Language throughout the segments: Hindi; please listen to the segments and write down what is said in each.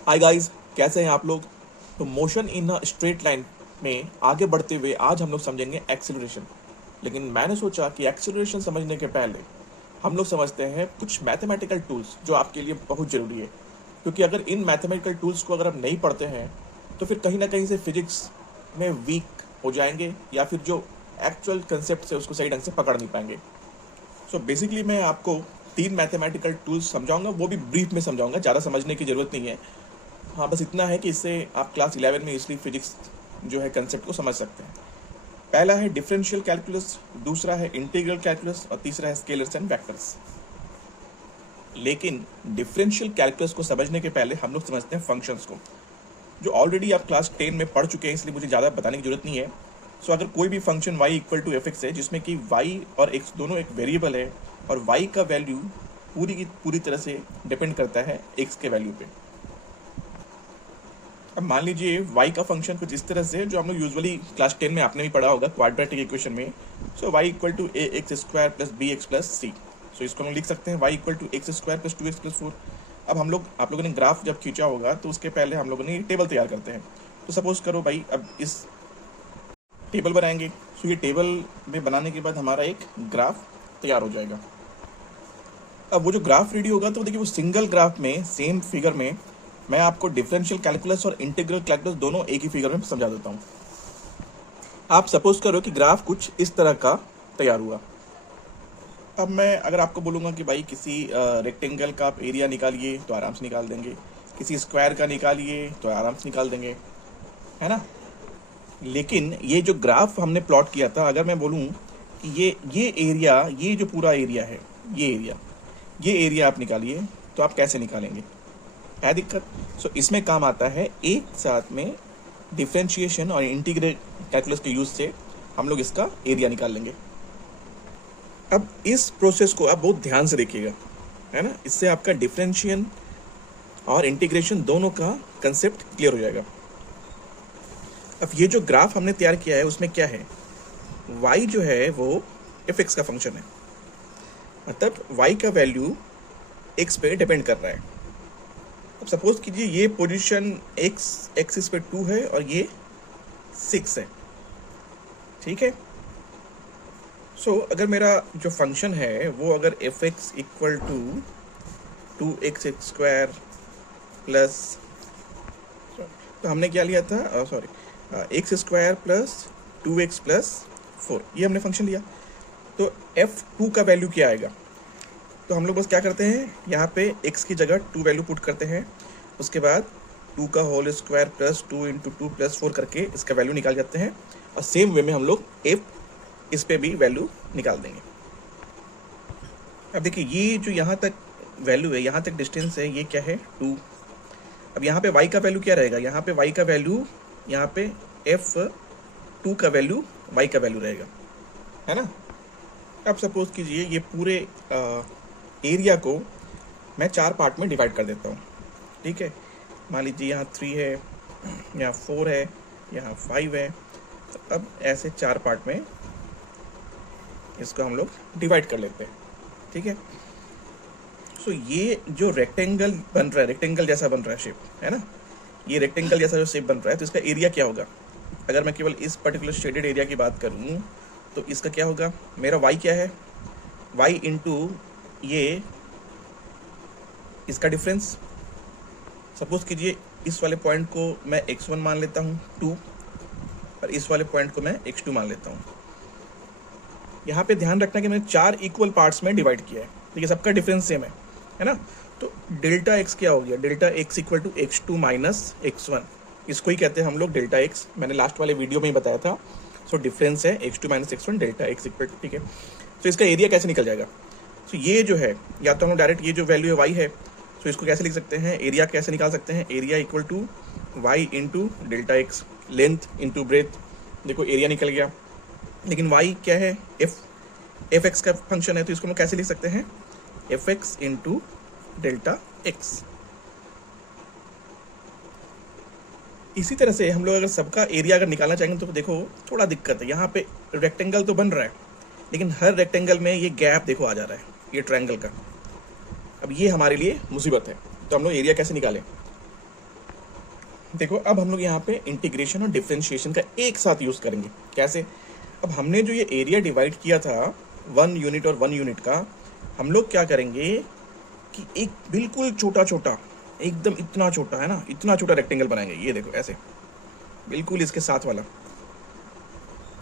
हाय गाइस, कैसे हैं आप लोग। तो motion in a straight line में आगे बढ़ते हुए आज हम लोग समझेंगे एक्सेलरेशन। लेकिन मैंने सोचा कि एक्सेलरेशन समझने के पहले हम लोग समझते हैं कुछ मैथमेटिकल टूल्स जो आपके लिए बहुत ज़रूरी है। क्योंकि अगर इन मैथमेटिकल टूल्स को अगर आप नहीं पढ़ते हैं तो फिर कहीं ना कहीं से फिजिक्स में वीक हो जाएंगे, या फिर जो एक्चुअल कंसेप्ट है उसको सही ढंग से पकड़ नहीं पाएंगे। सो बेसिकली मैं आपको 3 मैथमेटिकल टूल्स समझाऊंगा, वो भी ब्रीफ में समझाऊंगा, ज़्यादा समझने की ज़रूरत नहीं है। हाँ, बस इतना है कि इससे आप क्लास 11 में इसलिए फिजिक्स जो है कंसेप्ट को समझ सकते हैं। पहला है डिफरेंशियल कैलकुलस, दूसरा है इंटीग्रल कैलकुलस और तीसरा है स्केलर्स एंड वेक्टर्स। लेकिन डिफरेंशियल कैलकुलस को समझने के पहले हम लोग समझते हैं फंक्शंस को, जो ऑलरेडी आप क्लास 10 में पढ़ चुके हैं, इसलिए मुझे ज़्यादा बताने की जरूरत नहीं है। सो अगर कोई भी function y equal to f x है, जिसमें कि y और x दोनों एक वेरिएबल है और y का वैल्यू पूरी की पूरी तरह से डिपेंड करता है x के वैल्यू पे। अब मान लीजिए y का फंक्शन कुछ इस तरह से है, जो हम लोग यूजुअली क्लास 10 में आपने भी पढ़ा होगा क्वाड्रेटिक इक्वेशन में। So y equal to A X square plus B X plus C. So इसको हम लिख सकते हैं y equal to x square plus 2x plus 4। अब आप लोगों ने ग्राफ जब खींचा होगा तो उसके पहले हम लोगों ने टेबल तैयार करते हैं। तो सपोज करो भाई, अब इस टेबल बनाएंगे। सो ये टेबल में बनाने के बाद हमारा एक ग्राफ तैयार हो जाएगा। अब वो जो ग्राफ रेडी होगा तो देखिए वो सिंगल ग्राफ में सेम फिगर में मैं आपको डिफरेंशियल कैलकुलस और इंटीग्रल कैलकुलस दोनों एक ही फिगर में समझा देता हूँ। आप सपोज करो कि ग्राफ कुछ इस तरह का तैयार हुआ। अब मैं अगर आपको बोलूँगा कि भाई किसी रेक्टेंगल का आप एरिया निकालिए तो आराम से निकाल देंगे, किसी स्क्वायर का निकालिए तो आराम से निकाल देंगे, है ना। लेकिन ये जो ग्राफ हमने प्लॉट किया था, अगर मैं बोलूँ कि ये एरिया, ये जो पूरा एरिया है, ये एरिया आप निकालिए, तो आप कैसे निकालेंगे, है दिक्कत। सो इसमें काम आता है एक साथ में डिफ्रेंशिएशन और इंटीग्रल कैलकुलस के यूज से हम लोग इसका एरिया निकाल लेंगे। अब इस प्रोसेस को आप बहुत ध्यान से देखिएगा, है ना। इससे आपका डिफरेंशिएशन और इंटीग्रेशन दोनों का कंसेप्ट क्लियर हो जाएगा। अब ये जो ग्राफ हमने तैयार किया है उसमें क्या है, y जो है वो एफ एक्स का फंक्शन है, मतलब y का वैल्यू x पे डिपेंड कर रहा है। अब सपोज कीजिए ये पोजीशन x एक्सिस पे 2 है और ये 6 है, ठीक है। सो अगर मेरा जो फंक्शन है वो अगर f x equal to 2x square plus, तो हमने क्या लिया था, x square plus 2x plus 4, ये हमने फंक्शन लिया। तो f2 का वैल्यू क्या आएगा, तो हम लोग बस क्या करते हैं, यहाँ पे x की जगह 2 वैल्यू पुट करते हैं, उसके बाद 2 का whole square plus 2 into 2 plus 4 करके इसका वैल्यू निकाल जाते हैं। और सेम वे में हम लोग इस पे भी वैल्यू निकाल देंगे। अब देखिए ये जो यहाँ तक वैल्यू है, यहाँ तक डिस्टेंस है, ये क्या है 2। अब यहाँ पे y का वैल्यू क्या रहेगा, यहाँ पे y का वैल्यू, यहाँ पे f2 का वैल्यू y का वैल्यू रहेगा, है ना। अब सपोज कीजिए ये पूरे एरिया को मैं 4 पार्ट में डिवाइड कर देता हूँ, ठीक है। मान लीजिए यहाँ 3 है, यहाँ 4 है, यहाँ 5 है। अब ऐसे 4 पार्ट में इसको हम लोग डिवाइड कर लेते हैं, ठीक है। सो ये जो रेक्टेंगल बन रहा है, रेक्टेंगल जैसा बन रहा है शेप, है ना, ये रेक्टेंगल जैसा जो शेप बन रहा है, तो इसका एरिया क्या होगा। अगर मैं केवल इस पर्टिकुलर शेडेड एरिया की बात करूँ तो इसका क्या होगा, मेरा y क्या है, y इंटू ये इसका डिफरेंस। सपोज कीजिए इस वाले पॉइंट को मैं x1 मान लेता हूँ 2, और इस वाले पॉइंट को मैं x2 मान लेता हूँ। यहाँ पे ध्यान रखना कि मैंने 4 इक्वल पार्ट्स में डिवाइड किया है, तो ये सबका डिफरेंस सेम है ना। तो डेल्टा x क्या हो गया, delta x equal to x2 minus x1, इसको ही कहते हैं हम लोग डेल्टा x। मैंने लास्ट वाले वीडियो में ही बताया था। सो डिफरेंस है x2 minus x1 delta x equal to, ठीक है। तो इसका एरिया कैसे निकल जाएगा, तो ये जो है, या तो हम डायरेक्ट ये जो वैल्यू है y है, तो इसको कैसे लिख सकते हैं, एरिया कैसे निकाल सकते हैं, area equal to y into delta x, length into breadth. देखो एरिया निकल गया। लेकिन y क्या है, एफ एक्स का फंक्शन है, तो इसको हम कैसे लिख सकते हैं, F x into delta x. इसी तरह से हम लोग अगर सबका एरिया अगर निकालना चाहेंगे तो देखो थोड़ा दिक्कत है। यहाँ पे रेक्टेंगल तो बन रहा है, लेकिन हर रेक्टेंगल में ये गैप देखो आ जा रहा है, ये ट्रायंगल का। अब ये हमारे लिए मुसीबत है। तो हम लोग एरिया कैसे निकालें, देखो अब हम लोग यहाँ पे इंटीग्रेशन और डिफरेंशिएशन का एक साथ यूज करेंगे। कैसे? अब हमने जो ये एरिया डिवाइड किया था 1 यूनिट और 1 यूनिट का, हम लोग क्या करेंगे कि एक बिल्कुल छोटा छोटा, एकदम इतना छोटा है ना, इतना छोटा रेक्टेंगल बनाएंगे। ये देखो ऐसे, बिल्कुल इसके साथ वाला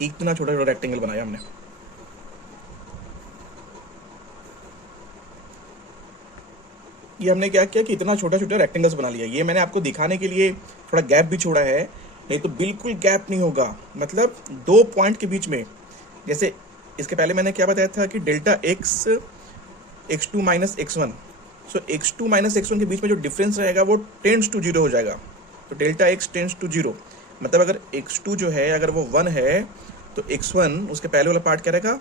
इतना छोटा छोटा रेक्टेंगल बनाया हमने। ये हमने क्या किया कि इतना छोटा छोटा रेक्टेंगल्स बना लिया। ये मैंने आपको दिखाने के लिए थोड़ा गैप भी छोड़ा है, नहीं तो बिल्कुल गैप नहीं होगा। मतलब दो पॉइंट के बीच में, जैसे इसके पहले मैंने क्या बताया था कि delta x x2 minus x1, सो x2 माइनस x1 के बीच में जो डिफरेंस रहेगा वो टेंड्स टू 0 हो जाएगा। तो डेल्टा x टेंड्स टू 0, मतलब अगर x2 जो है अगर वो 1 है तो x1 उसके पहले वाला पार्ट क्या रहेगा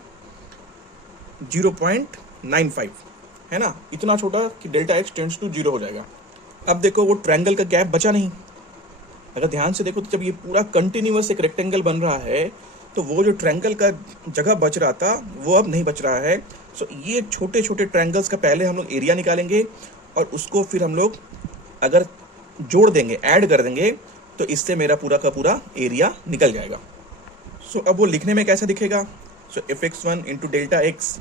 0.95, है ना, इतना छोटा कि डेल्टा एक्स टेंड्स टू 0 हो जाएगा। अब देखो वो ट्रायंगल का गैप बचा नहीं। अगर ध्यान से देखो तो जब ये पूरा कंटिन्यूअस एक रेक्टेंगल बन रहा है तो वो जो ट्रायंगल का जगह बच रहा था वो अब नहीं बच रहा है। सो ये छोटे छोटे ट्रायंगल्स का पहले हम लोग एरिया निकालेंगे और उसको फिर हम लोग अगर जोड़ देंगे, ऐड कर देंगे, तो इससे मेरा पूरा का पूरा एरिया निकल जाएगा। सो अब वो लिखने में कैसा दिखेगा? सो fx1 into delta x,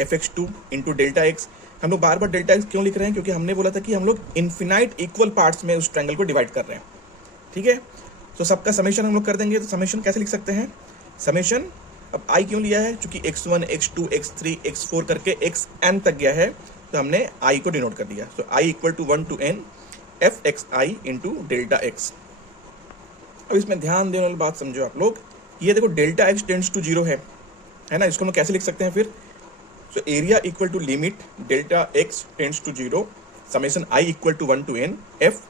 fx2 into delta x. हम लोग बार बार डेल्टा एक्स क्यों लिख रहे हैं? क्योंकि हमने बोला था कि हम लोग इन्फिनाइट इक्वल पार्ट्स में उस ट्रायंगल को डिवाइड कर रहे हैं। ठीक है, तो सबका समेशन हम लोग कर देंगे। तो समेशन कैसे लिख सकते हैं? समेशन, अब आई क्यों लिया है? क्योंकि x1 x2 x3 x4 करके xn तक गया है, तो हमने आई को डिनोट कर दिया। तो I equal to 1 to n F x I into delta X. अब इसमें ध्यान देने वाली बात समझो आप लोग। ये देखो डेल्टा एक्स टेंड्स टू 0 है ना, इसको हम लोग कैसे लिख सकते हैं फिर? So area equal to limit delta x tends to 0 summation i equal to 1 to n F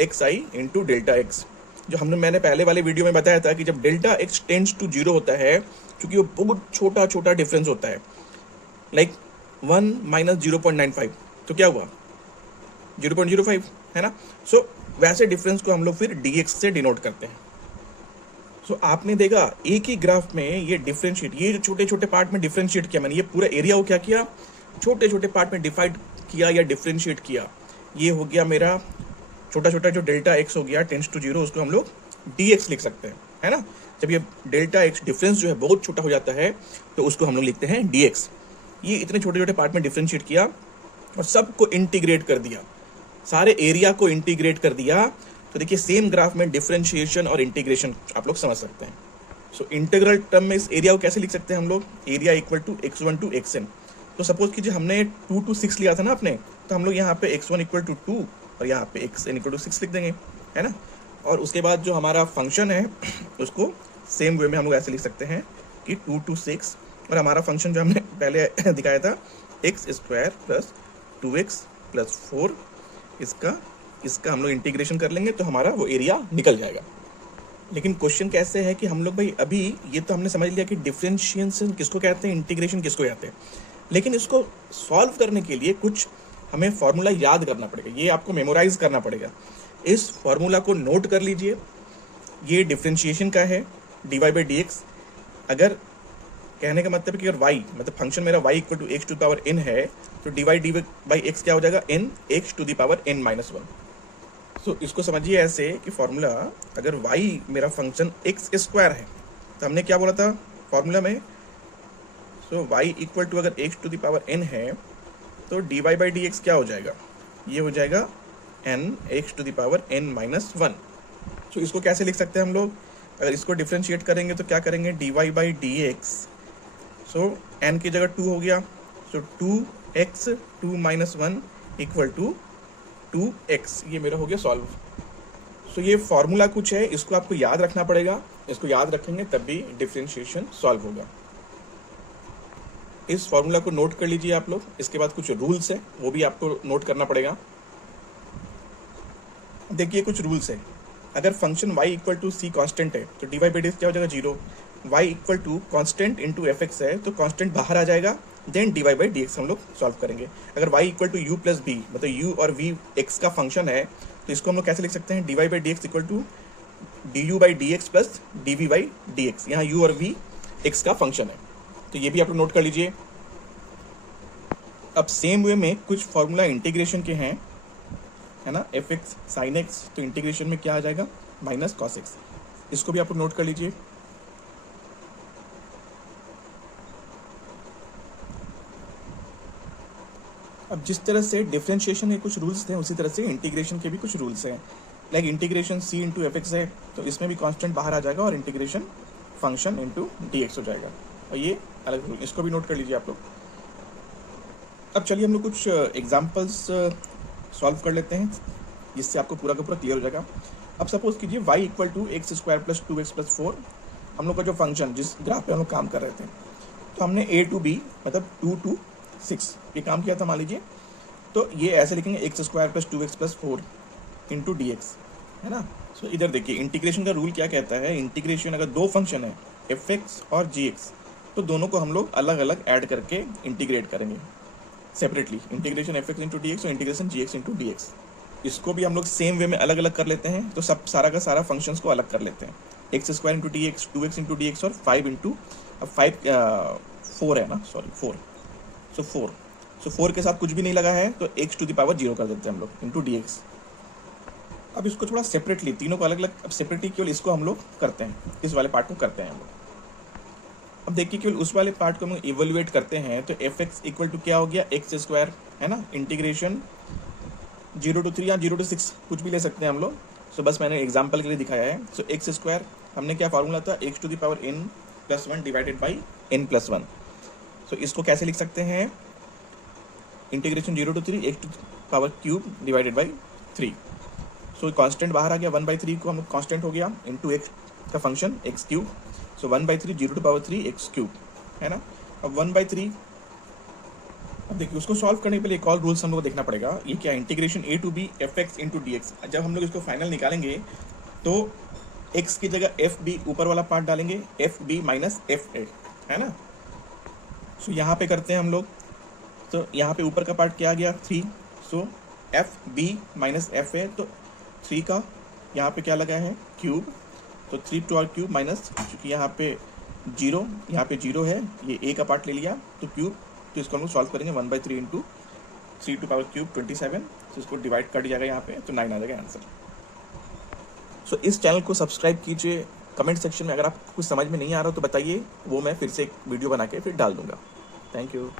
x I into delta x. जो हमने मैंने पहले वाले वीडियो में बताया था कि जब डेल्टा एक्स टेंड्स टू 0 होता है, क्योंकि वो बहुत छोटा छोटा डिफरेंस होता है, लाइक 1 माइनस 0.95, तो क्या हुआ 0.05, है ना। सो वैसे डिफरेंस को हम लोग फिर dx से डिनोट करते हैं। सो आपने देखा एक ही ग्राफ में ये डिफरेंशिएट, ये जो छोटे छोटे पार्ट में डिफरेंशिएट किया मैंने, ये पूरा एरिया को क्या किया, छोटे छोटे पार्ट में डिवाइड किया या डिफरेंशिएट किया। ये हो गया मेरा छोटा छोटा जो डेल्टा एक्स हो गया टेंड्स टू 0, उसको हम लोग dx लिख सकते हैं, है ना। जब ये डेल्टा एक्स डिफरेंस जो है बहुत छोटा हो जाता है तो उसको हम लोग लिखते हैं dx। ये इतने छोटे छोटे पार्ट में डिफरेंशिएट किया और सबको इंटीग्रेट कर दिया, सारे एरिया को इंटीग्रेट कर दिया। तो देखिए सेम ग्राफ में डिफरेंशिएशन और इंटीग्रेशन आप लोग समझ सकते हैं। सो इंटीग्रल टर्म में इस एरिया को कैसे लिख सकते हैं हम लोग? Area equal to x1 to xn। तो सपोज कीजिए हमने 2 to 6 लिया था ना आपने, तो हम लोग यहाँ पे x1 इक्वल टू 2 और यहाँ पे xn इक्वल टू 6 लिख देंगे, है ना। और उसके बाद जो हमारा फंक्शन है उसको सेम वे में हम लोग ऐसे लिख सकते हैं कि 2 to 6, और हमारा फंक्शन जो हमने पहले दिखाया था x square plus 2x plus 4, इसका हम लोग इंटीग्रेशन कर लेंगे तो हमारा वो एरिया निकल जाएगा। लेकिन क्वेश्चन कैसे है कि हम लोग भाई अभी ये तो हमने समझ लिया कि डिफरेंशिएशन किसको कहते हैं, इंटीग्रेशन किसको कहते हैं, लेकिन इसको सॉल्व करने के लिए कुछ हमें फॉर्मूला याद करना पड़ेगा, ये आपको मेमोराइज करना पड़ेगा। इस फॉर्मूला को नोट कर लीजिए। ये डिफरेंशिएशन का है, dy बाई डी एक्स। अगर कहने का मतलब कि अगर y मतलब फंक्शन मेरा y equal to x to the power n है, तो dy बाई एक्स क्या हो जाएगा, n x to the power n minus 1। So इसको समझिए ऐसे कि फॉर्मूला, अगर y मेरा फंक्शन एक्स स्क्वायर है तो हमने क्या बोला था फॉर्मूला में, सो y इक्वल टू अगर x to the power n है तो dy बाई डी एक्स क्या हो जाएगा, ये हो जाएगा n x to the power n minus 1। So इसको कैसे लिख सकते हैं हम लोग? अगर इसको डिफ्रेंशिएट करेंगे तो क्या करेंगे, dy by d x, so n की जगह 2 हो गया, सो 2x 2 minus 1 equal to 2x, ये मेरा हो गया सॉल्व। सो ये फॉर्मूला कुछ है, इसको आपको याद रखना पड़ेगा, इसको याद रखेंगे तब भी डिफरेंशिएशन सॉल्व होगा। इस फॉर्मूला को नोट कर लीजिए आप लोग। इसके बाद कुछ रूल्स है वो भी आपको नोट करना पड़ेगा। देखिए कुछ रूल्स है, अगर function y equal to c constant है तो dy बाई डी एक्स क्या हो जाएगा 0, y equal to constant into f x है तो कॉन्स्टेंट बाहर आ जाएगा, then dy by d x हम लोग सॉल्व करेंगे। अगर y equal to u plus b मतलब u और v x का फंक्शन है तो इसको हम लोग कैसे लिख सकते हैं, dy by d x equal to du by d x plus dv by d x. यहाँ u और v x का फंक्शन है, तो ये भी आप लोग नोट कर लीजिए। अब सेम वे में कुछ फॉर्मूला इंटीग्रेशन के हैं, है ना, एफ एक्स साइन एक्स, तो इंटीग्रेशन में क्या आ जाएगा, माइनस कॉस एक्स। इसको भी आप लोग नोट कर लीजिए। अब जिस तरह से डिफरेंशिएशन के कुछ रूल्स थे, उसी तरह से इंटीग्रेशन के भी कुछ रूल्स हैं। लाइक इंटीग्रेशन सी इंटू एफ एक्स है, तो इसमें भी कांस्टेंट बाहर आ जाएगा और integration function into d x हो जाएगा, और ये अलग रूल, इसको भी नोट कर लीजिए आप लोग। अब चलिए हम लोग कुछ एग्जाम्पल्स सॉल्व कर लेते हैं, जिससे आपको पूरा का पूरा क्लियर हो जाएगा। अब सपोज कीजिए y equal to x square plus 2x plus 4, हम लोग का जो फंक्शन जिस ग्राफ पे हम लोग काम कर रहे थे, तो हमने a टू b मतलब 2 to 6 ये काम किया था मान लीजिए। तो ये ऐसे लिखेंगे x square plus 2x plus 4 into d x, है ना। सो इधर देखिए इंटीग्रेशन का रूल क्या कहता है, इंटीग्रेशन अगर दो फंक्शन है एफ एक्स और जी एक्स, तो दोनों को हम लोग अलग अलग ऐड करके इंटीग्रेट करेंगे separately, integration F x into d x और इंटीग्रेशन जी एक्स इंटू डी एक्स। इसको भी हम लोग सेम वे में अलग अलग कर लेते हैं, तो सब सारा का सारा फंक्शंस को अलग कर लेते हैं, x square into d x, 2x into d x और 5 इंटू 4 है ना, सॉरी 4, सो 4 के साथ कुछ भी नहीं लगा है, तो x टू द पावर 0 कर देते हैं हम लोग इंटू डी एक्स। अब इसको थोड़ा सेपरेटली, तीनों को अलग अलग, अब सेपरेटली केवल इसको हम लोग करते हैं, इस वाले पार्ट को करते हैं हम लोग। अब देखिए केवल उस वाले पार्ट को हम इवेल्युएट करते हैं, तो एफ एक्स इक्वल टू क्या हो गया, एक्स स्क्वायर, है ना, इंटीग्रेशन 0 to 3 या 0 to 6 कुछ भी ले सकते हैं हम लोग। सो बस मैंने एग्जांपल के लिए दिखाया है। सो एक्स स्क्वायर हमने क्या फार्मूला था, x to the power n plus 1 divided by n plus 1। So इसको कैसे लिख सकते हैं, integration 0 to 3 x to the power cube divided by 3। So constant बाहर आ गया, 1/3 को हम लोग कांस्टेंट हो गया इंटू एक्स का function x cube. So 1/3 0 to power 3 x cube, है ना। अब 1/3, अब देखिए उसको सॉल्व करने के पहले एक और रूल्स हम लोग को देखना पड़ेगा, ये क्या, integration a to b f x into d x. जब हम लोग इसको फाइनल निकालेंगे तो x की जगह एफ बी ऊपर वाला पार्ट डालेंगे, f B minus F a, है ना। सो यहाँ पे करते हैं हम लोग, तो यहाँ पे ऊपर का पार्ट क्या आ गया 3, so F B minus F A, तो 3 का यहाँ पे क्या लगा है क्यूब, तो 3 टू आर क्यूब माइनस, चूँकि यहाँ पे 0, यहाँ पे 0 है, ये a का पार्ट ले लिया तो क्यूब, तो इसको हम लोग सॉल्व करेंगे 1/3 इंटू 3 टू पावर क्यूब 27, तो इसको डिवाइड कट जाएगा यहाँ पे, तो 9 आ जाएगा आंसर। सो इस चैनल को सब्सक्राइब कीजिए। कमेंट सेक्शन में अगर आपको कुछ समझ में नहीं आ रहा हो तो बताइए, वो मैं फिर से एक वीडियो बना के फिर डाल दूंगा। Thank you.